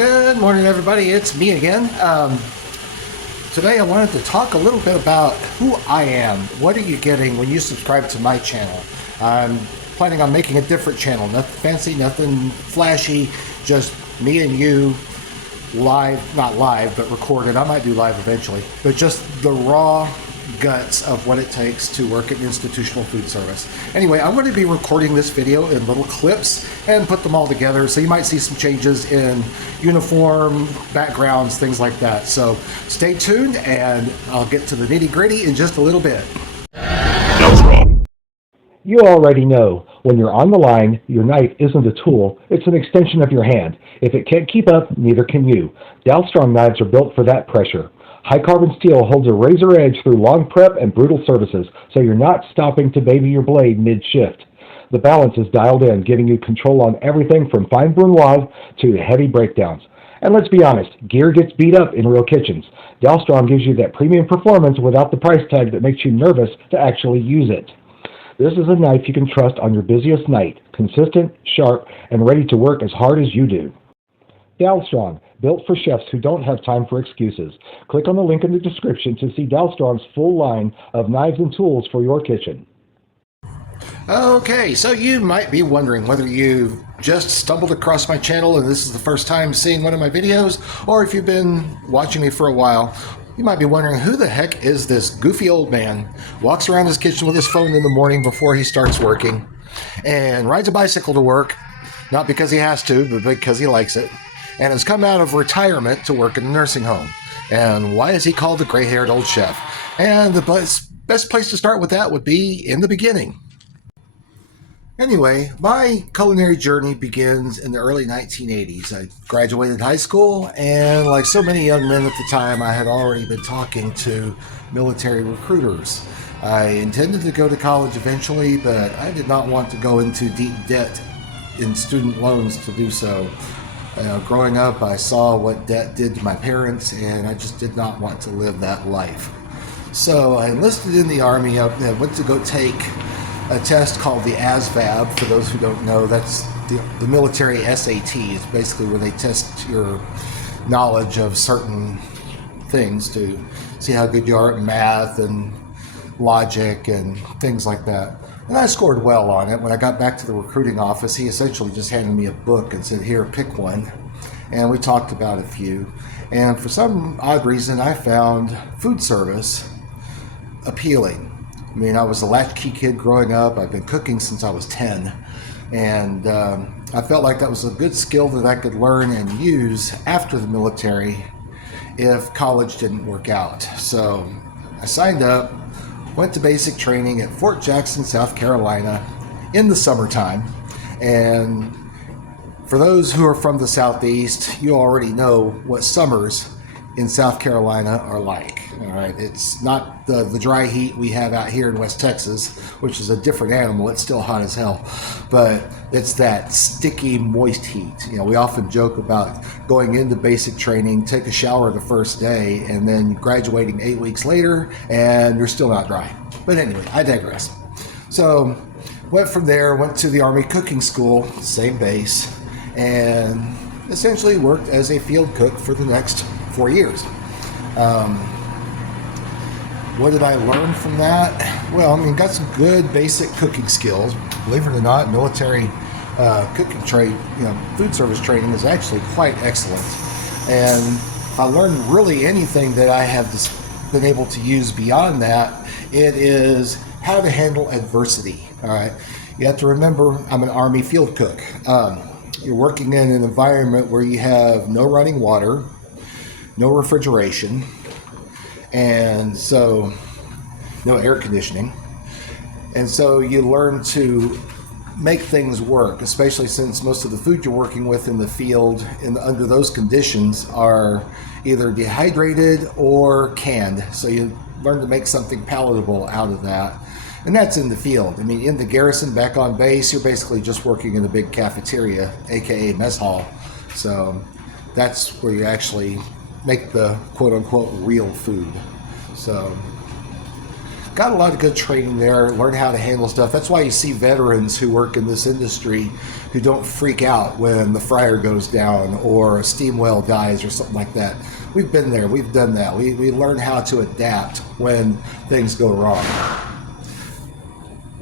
Good morning, everybody. It's me again. Today I wanted to talk a little bit about who I am. What are you getting when you subscribe to my channel? I'm planning on making a different channel. Nothing fancy, nothing flashy, just me and you live, not live, but recorded. I might do live eventually, but just the raw guts of what it takes to work in institutional food service. Anyway, I'm going to be recording this video in little clips and put them all together, so you might see some changes in uniform, backgrounds, things like that. So stay tuned and I'll get to the nitty-gritty in just a little bit. You already know, when you're on the line, your knife isn't a tool, it's an extension of your hand. If it can't keep up, neither can you. Dalstrong Knives are built for that pressure. High-carbon steel holds a razor edge through long prep and brutal services, so you're not stopping to baby your blade mid-shift. The balance is dialed in, giving you control on everything from fine brunoise to heavy breakdowns. And let's be honest, gear gets beat up in real kitchens. Dalstrong gives you that premium performance without the price tag that makes you nervous to actually use it. This is a knife you can trust on your busiest night, consistent, sharp, and ready to work as hard as you do. Dalstrong, built for chefs who don't have time for excuses. Click on the link in the description to see Dalstrong's full line of knives and tools for your kitchen. Okay, so you might be wondering whether you've just stumbled across my channel and this is the first time seeing one of my videos, or if you've been watching me for a while. You might be wondering, who the heck is this goofy old man? Walks around his kitchen with his phone in the morning before he starts working, and rides a bicycle to work, not because he has to, but because he likes it, and has come out of retirement to work in a nursing home. And why is he called the gray-haired old chef? And the best place to start with that would be in the beginning. Anyway, my culinary journey begins in the early 1980s. I graduated high school, and like so many young men at the time, I had already been talking to military recruiters. I intended to go to college eventually, but I did not want to go into deep debt in student loans to do so. Growing up, I saw what debt did to my parents, and I just did not want to live that life. So I enlisted in the Army. I went to go take a test called the ASVAB. For those who don't know, that's the military SAT. It's basically where they test your knowledge of certain things to see how good you are at math and logic and things like that. And I scored well on it. When I got back to the recruiting office, he essentially just handed me a book and said, "Here, pick one." And we talked about a few. And for some odd reason, I found food service appealing. I mean, I was a latchkey kid growing up. I've been cooking since I was 10. And I felt like that was a good skill that I could learn and use after the military if college didn't work out. So I signed up, went to basic training at Fort Jackson, South Carolina in the summertime. And for those who are from the Southeast, you already know what summers in South Carolina are like. All right, it's not the dry heat we have out here in West Texas, which is a different animal. It's still hot as hell, but it's that sticky, moist heat. You know, we often joke about going into basic training, take a shower the first day, and then graduating 8 weeks later, and you're still not dry. But anyway, I digress. So went from there, went to the Army cooking school, same base, and essentially worked as a field cook for the next 4 years. What did I learn from that? Well, I mean, got some good basic cooking skills. Believe it or not, military cooking trade, food service training is actually quite excellent. And if I learned really anything that I have been able to use beyond that, it is how to handle adversity. All right, you have to remember, I'm an Army field cook. You're working in an environment where you have no running water, no refrigeration, and so no air conditioning. And so you learn to make things work, especially since most of the food you're working with in the field under those conditions are either dehydrated or canned. So you learn to make something palatable out of that. And that's in the field. I mean, in the garrison back on base, you're basically just working in a big cafeteria, aka mess hall. So that's where you actually make the quote-unquote real food. So got a lot of good training there, learn how to handle stuff. That's why you see veterans who work in this industry who don't freak out when the fryer goes down or a steam well dies or something like that. We've been there. We've done that. We learn how to adapt when things go wrong.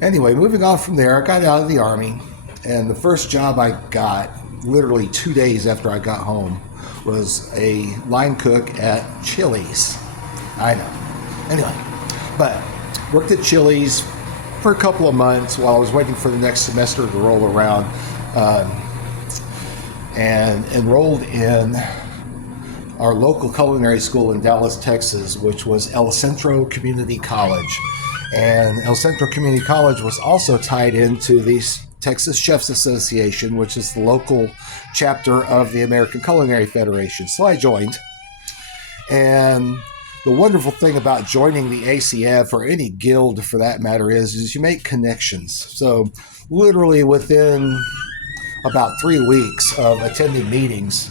Anyway, moving on from there, I got out of the Army, and the first job I got, literally 2 days after I got home, was a line cook at Chili's. I know. Anyway, but worked at Chili's for a couple of months while I was waiting for the next semester to roll around, and enrolled in our local culinary school in Dallas, Texas, which was El Centro Community College. And El Centro Community College was also tied into the Texas Chefs Association, which is the local chapter of the American Culinary Federation. So I joined. And the wonderful thing about joining the ACF, or any guild for that matter, is you make connections. So literally within about 3 weeks of attending meetings,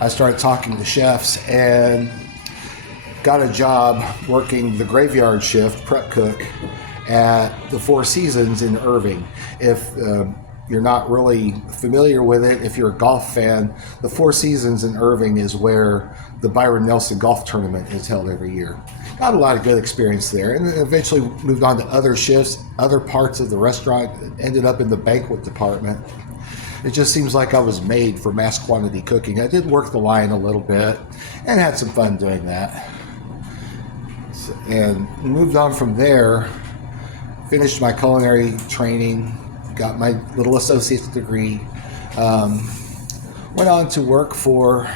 I started talking to chefs and got a job working the graveyard shift, prep cook, at the Four Seasons in Irving. If you're not really familiar with it, if you're a golf fan, the Four Seasons in Irving is where the Byron Nelson Golf Tournament is held every year. Got a lot of good experience there, and eventually moved on to other shifts, other parts of the restaurant, ended up in the banquet department. It just seems like I was made for mass quantity cooking. I did work the line a little bit and had some fun doing that. And moved on from there, finished my culinary training, got my little associate's degree, went on to work for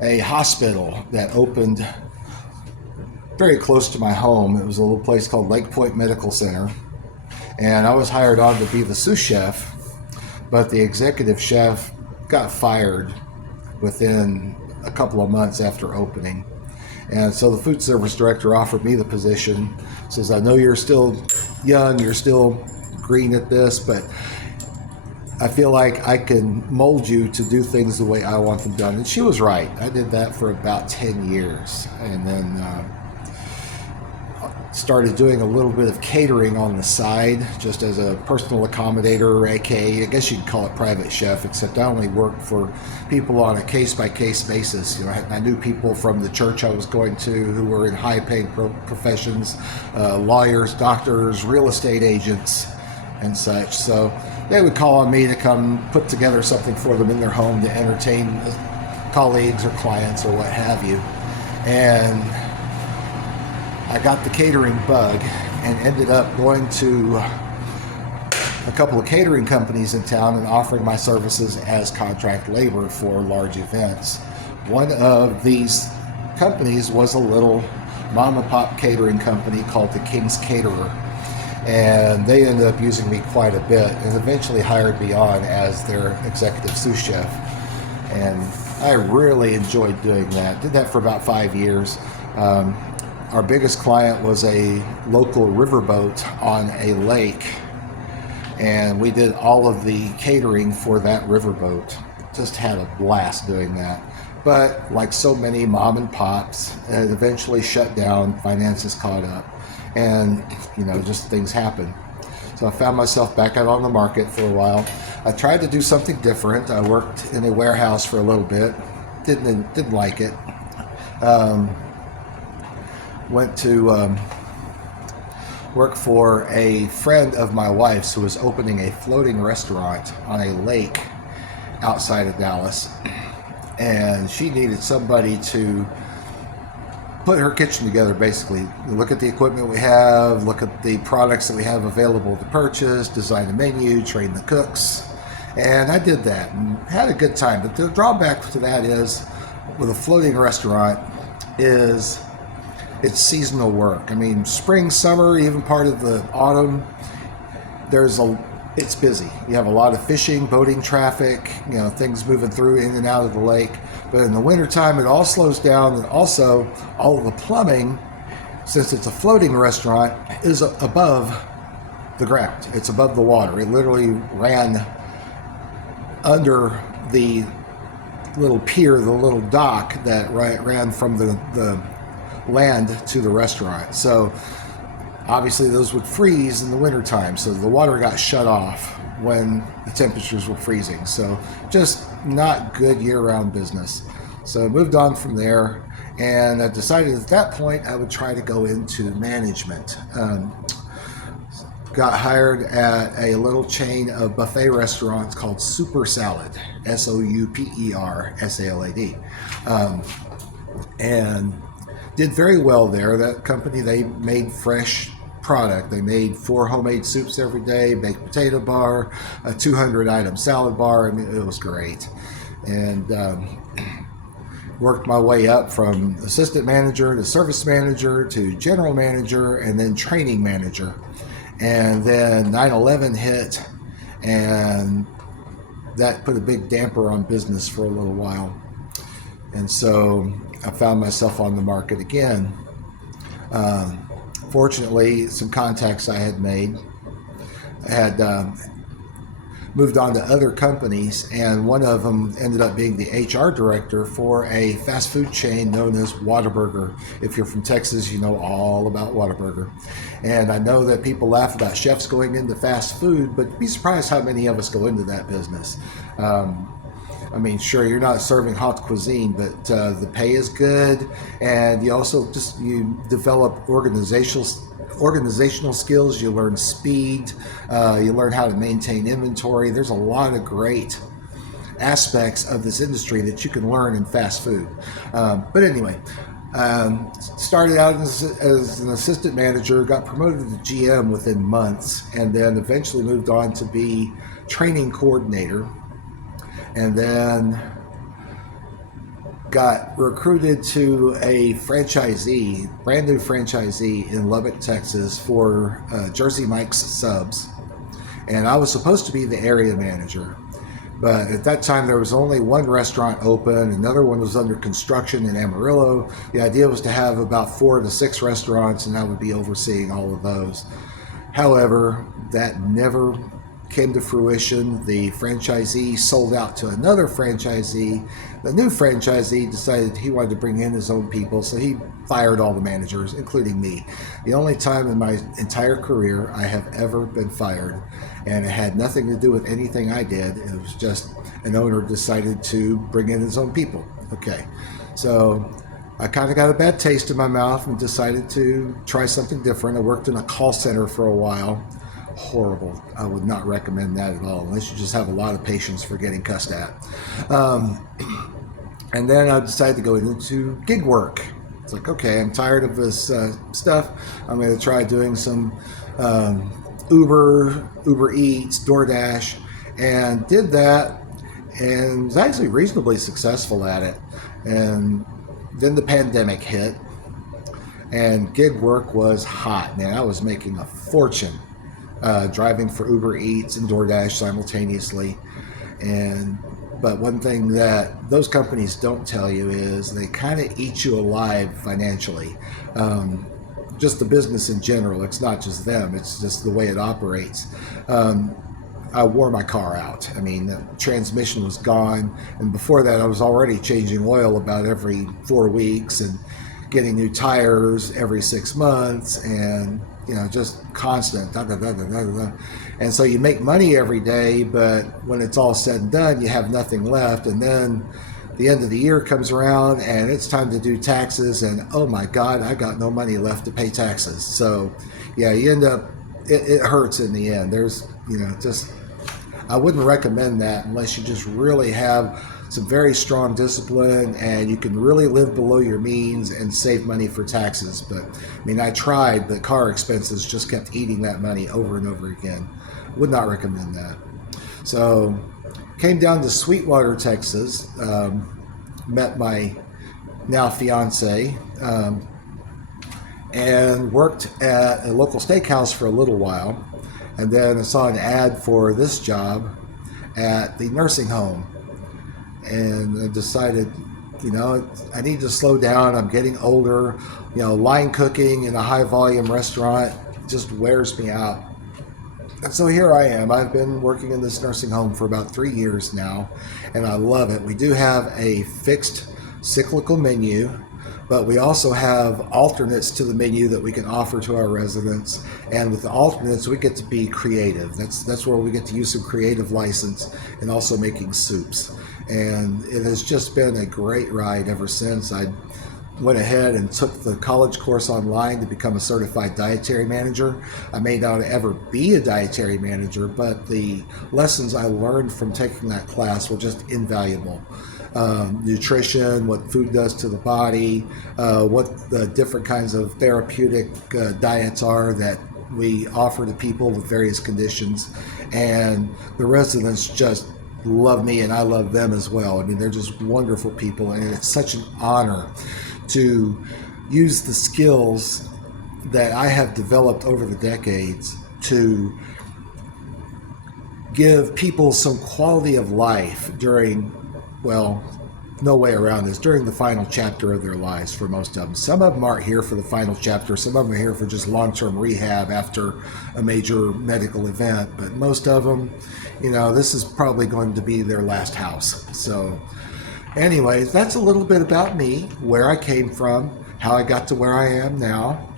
a hospital that opened very close to my home. It was a little place called Lake Point Medical Center, and I was hired on to be the sous chef, but the executive chef got fired within a couple of months after opening. And so the food service director offered me the position. Says, I know you're still young, you're still green at this, but I feel like I can mold you to do things the way I want them done. And she was right. I did that for about 10 years. And then started doing a little bit of catering on the side, just as a personal accommodator, aka, I guess you could call it private chef, except I only worked for people on a case-by-case basis. You know, I knew people from the church I was going to who were in high-paying professions, lawyers, doctors, real estate agents, and such. So they would call on me to come put together something for them in their home to entertain colleagues or clients or what have you. And I got the catering bug and ended up going to a couple of catering companies in town and offering my services as contract labor for large events. One of these companies was a little mom and pop catering company called the King's Caterer, and they ended up using me quite a bit and eventually hired me on as their executive sous chef. And I really enjoyed doing that. Did that for about 5 years. Our biggest client was a local riverboat on a lake, and we did all of the catering for that riverboat. Just had a blast doing that. But like so many mom and pops, it eventually shut down, finances caught up, and just things happen. So I found myself back out on the market for a while. I tried to do something different. I worked in a warehouse for a little bit. Didn't like it. Went to work for a friend of my wife's who was opening a floating restaurant on a lake outside of Dallas. And she needed somebody to put her kitchen together, basically. Look at the equipment we have, look at the products that we have available to purchase, design a menu, train the cooks. And I did that and had a good time. But the drawback to that is, with a floating restaurant, is it's seasonal work. I mean, spring, summer, even part of the autumn, it's busy. You have a lot of fishing, boating traffic, things moving through in and out of the lake. But in the wintertime, it all slows down. And also, all of the plumbing, since it's a floating restaurant, is above the ground. It's above the water. It literally ran under the little pier, the little dock that ran from the land to the restaurant. So obviously those would freeze in the wintertime, so the water got shut off when the temperatures were freezing. So just not good year-round business. So I moved on from there, and I decided at that point I would try to go into management. Got hired at a little chain of buffet restaurants called Super Salad, SOUPER SALAD, and did very well there. That company, they made fresh product. They made 4 homemade soups every day, baked potato bar, a 200 item salad bar. I mean, it was great. And worked my way up from assistant manager to service manager to general manager and then training manager. And then 9/11 hit, and that put a big damper on business for a little while. And so I found myself on the market again. Fortunately, some contacts I had made, I had moved on to other companies, and one of them ended up being the HR director for a fast food chain known as Whataburger. If you're from Texas, you know all about Whataburger. And I know that people laugh about chefs going into fast food, but be surprised how many of us go into that business. I mean, sure, you're not serving haute cuisine, but the pay is good, and you also you develop organizational skills. You learn speed. You learn how to maintain inventory. There's a lot of great aspects of this industry that you can learn in fast food. But anyway, started out as an assistant manager, got promoted to GM within months, and then eventually moved on to be training coordinator. And then got recruited to a franchisee, brand new franchisee in Lubbock, Texas for Jersey Mike's Subs. And I was supposed to be the area manager. But at that time, there was only one restaurant open. Another one was under construction in Amarillo. The idea was to have about 4 to 6 restaurants, and I would be overseeing all of those. However, that never came to fruition. The franchisee sold out to another franchisee. The new franchisee decided he wanted to bring in his own people, so he fired all the managers, including me. The only time in my entire career I have ever been fired, and it had nothing to do with anything I did. It was just an owner decided to bring in his own people. Okay, so I kind of got a bad taste in my mouth and decided to try something different. I worked in a call center for a while. Horrible. I would not recommend that at all, unless you just have a lot of patience for getting cussed at. And then I decided to go into gig work. It's like, okay, I'm tired of this stuff. I'm going to try doing some Uber Eats, DoorDash, and did that, and was actually reasonably successful at it. And then the pandemic hit, and gig work was hot, man. I was making a fortune driving for Uber Eats and DoorDash simultaneously. But one thing that those companies don't tell you is they kind of eat you alive financially. Just the business in general. It's not just them. It's just the way it operates. I wore my car out. I mean, the transmission was gone. And before that, I was already changing oil about every 4 weeks and getting new tires every 6 months, and just constant. And so you make money every day, but when it's all said and done, you have nothing left. And then the end of the year comes around and it's time to do taxes, and oh my God, I got no money left to pay taxes. So yeah, you end up, it hurts in the end. There's, I wouldn't recommend that unless you just really have some very strong discipline and you can really live below your means and save money for taxes. But I mean, I tried, but car expenses just kept eating that money over and over again. Would not recommend that. So came down to Sweetwater, Texas, met my now fiance, and worked at a local steakhouse for a little while. And then I saw an ad for this job at the nursing home. And I decided, I need to slow down. I'm getting older. Line cooking in a high volume restaurant just wears me out. And so here I am. I've been working in this nursing home for about 3 years now, and I love it. We do have a fixed cyclical menu, but we also have alternates to the menu that we can offer to our residents. And with the alternates, we get to be creative. That's where we get to use some creative license, and also making soups. And it has just been a great ride ever since. I went ahead and took the college course online to become a certified dietary manager. I may not ever be a dietary manager, but the lessons I learned from taking that class were just invaluable. Nutrition, what food does to the body, what the different kinds of therapeutic diets are that we offer to people with various conditions. And the residents just love me, and I love them as well. I mean, they're just wonderful people, and it's such an honor to use the skills that I have developed over the decades to give people some quality of life during, well, no way around this, during the final chapter of their lives for most of them. Some of them aren't here for the final chapter. Some of them are here for just long-term rehab after a major medical event. But most of them, this is probably going to be their last house. So anyways, that's a little bit about me, where I came from, how I got to where I am now.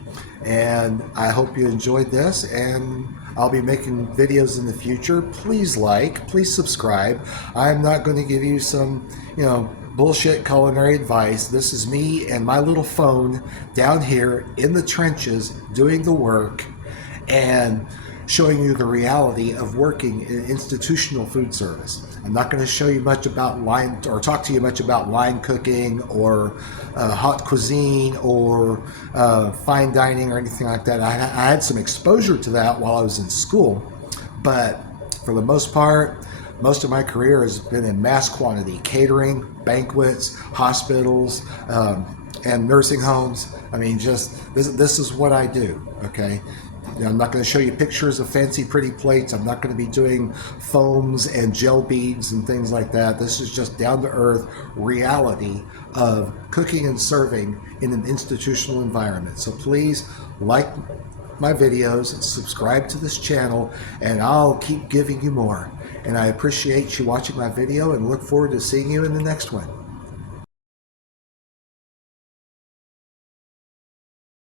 And I hope you enjoyed this, and I'll be making videos in the future. Please please subscribe. I'm not going to give you some, bullshit culinary advice. This is me and my little phone down here in the trenches doing the work and showing you the reality of working in institutional food service. I'm not going to show you much about line, or talk to you much about line cooking or hot cuisine or fine dining or anything like that. I had some exposure to that while I was in school, but for the most part, most of my career has been in mass quantity catering, banquets, hospitals, and nursing homes. I mean, just this is what I do. Okay. I'm not going to show you pictures of fancy, pretty plates. I'm not going to be doing foams and gel beads and things like that. This is just down-to-earth reality of cooking and serving in an institutional environment. So please like my videos, subscribe to this channel, and I'll keep giving you more. And I appreciate you watching my video and look forward to seeing you in the next one.